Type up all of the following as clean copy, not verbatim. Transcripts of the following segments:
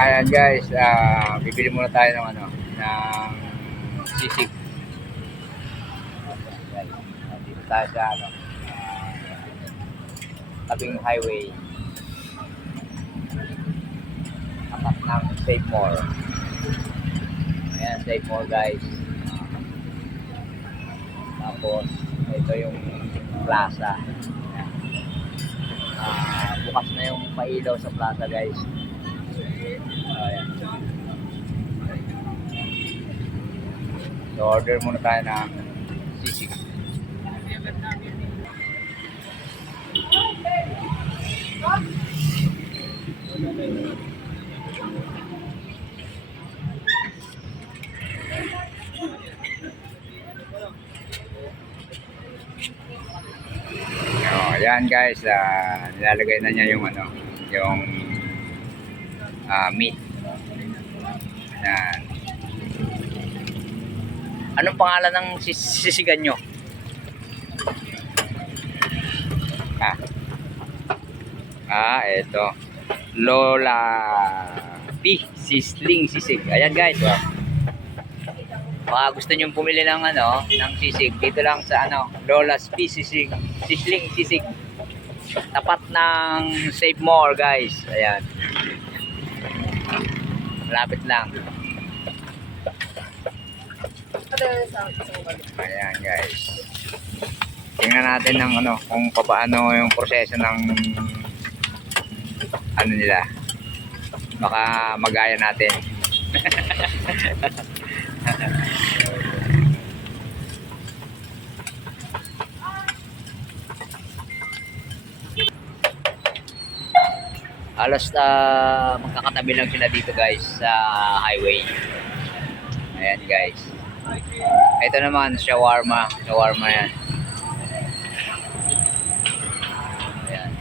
Ayan guys, bibili muna tayo ng ng sisig. Dito tayo sa tabing highway. Tapat ng Save More. Ayan, Save More guys. Tapos, ito yung plaza. Bukas na yung pailaw sa plaza guys. Ayan. So, order muna tayo ng sisig. Ayan guys, nilalagay na niya yung yung meat. Ayan. Anong pangalan ng sisigan nyo? Ito. Lola P. Sisling Sisig. Ayan guys, wow. Baka gusto nyo pumili ng ng sisig, dito lang sa Lola's P. Sisig. Sisling Sisig. Tapat ng Save More guys. Ayan. Malapit lang. Ayan guys. Tingnan natin ng kung paano yung proseso ng nila. Baka magaya natin. Halos magkakatabi lang sila dito guys sa highway. Ayan guys. Ito naman shawarma yan. Ayan.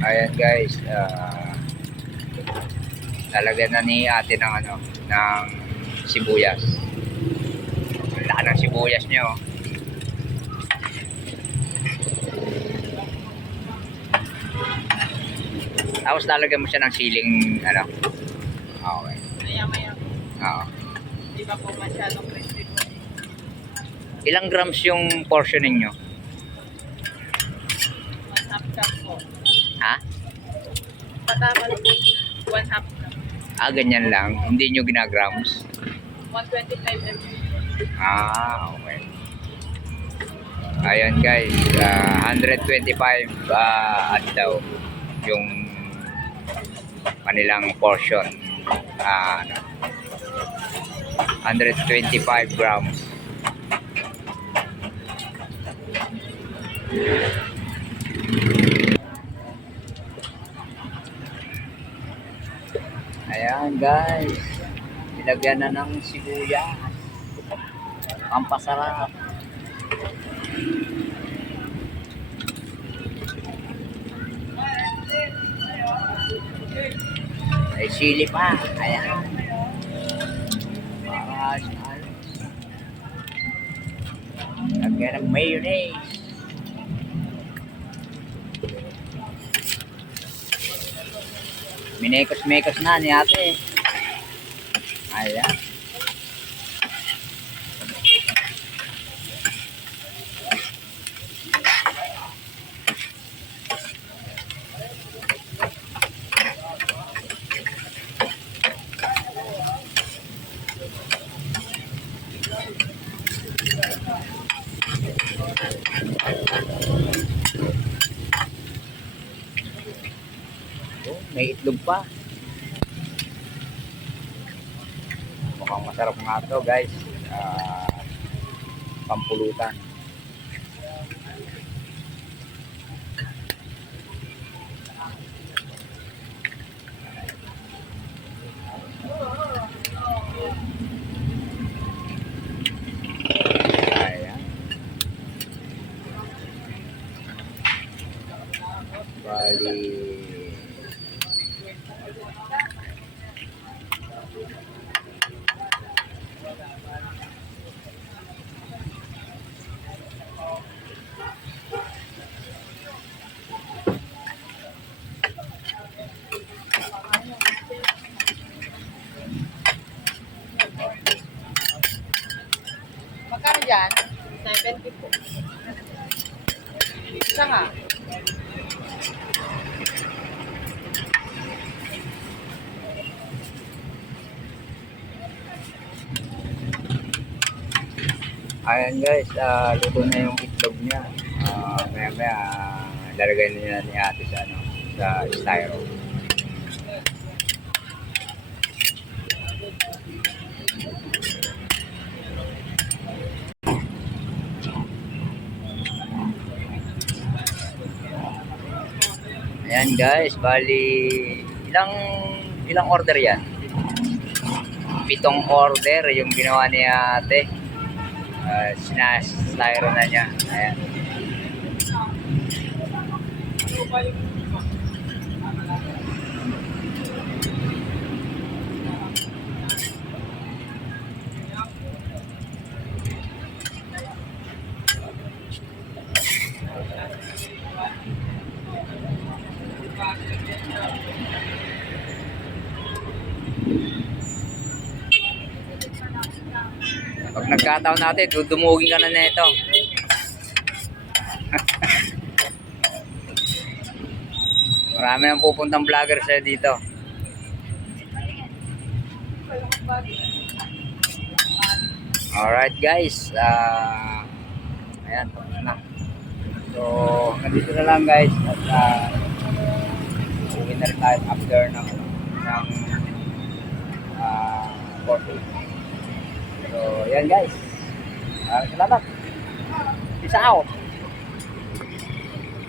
Ayan guys, lalagyan na ni ate ng ng sibuyas. Ang laki ng sibuyas niyo. Tapos lalagyan mo siya ng siling okay. Maya-maya. Oo. Di ba po masyadong crispy po? Ilang grams yung portion ninyo? 1/2 cup po. Ha? Patama lang 1/2 cup. Ganyan lang. Hindi nyo ginagrams? 125 ml. Okay. Ayan guys, 125 daw yung kanilang portion. 125 grams. Ayan guys, nilagyan na ng sibuyas. Pampasarap. Ay sili pa. Ayan. Para lagyan ng mayonnaise. Minekos-mekos na ni ate. Ayan. May itlog pa. Mukhang masarap nga ito guys. Pampulutan. Ayan. Bali dyan? 70 po. Isa nga. Ayan guys, luto na yung itlog niya. Maya maya, lalagay na niya ni ate sa, ano, sa styro. Ayan guys, bali ilang order yan? 7 order yung ginawa ni ate. Sinastyro na niya. Ayan. Pag nagkataon natin, dudumugin ka na nito. Marami nang pupuntang vlogger sa'yo dito. Alright guys, ayan, tapos na. So, nandito na lang guys. At uwi na rin tayo after ng coffee. So, yan guys. Salamat. Peace out.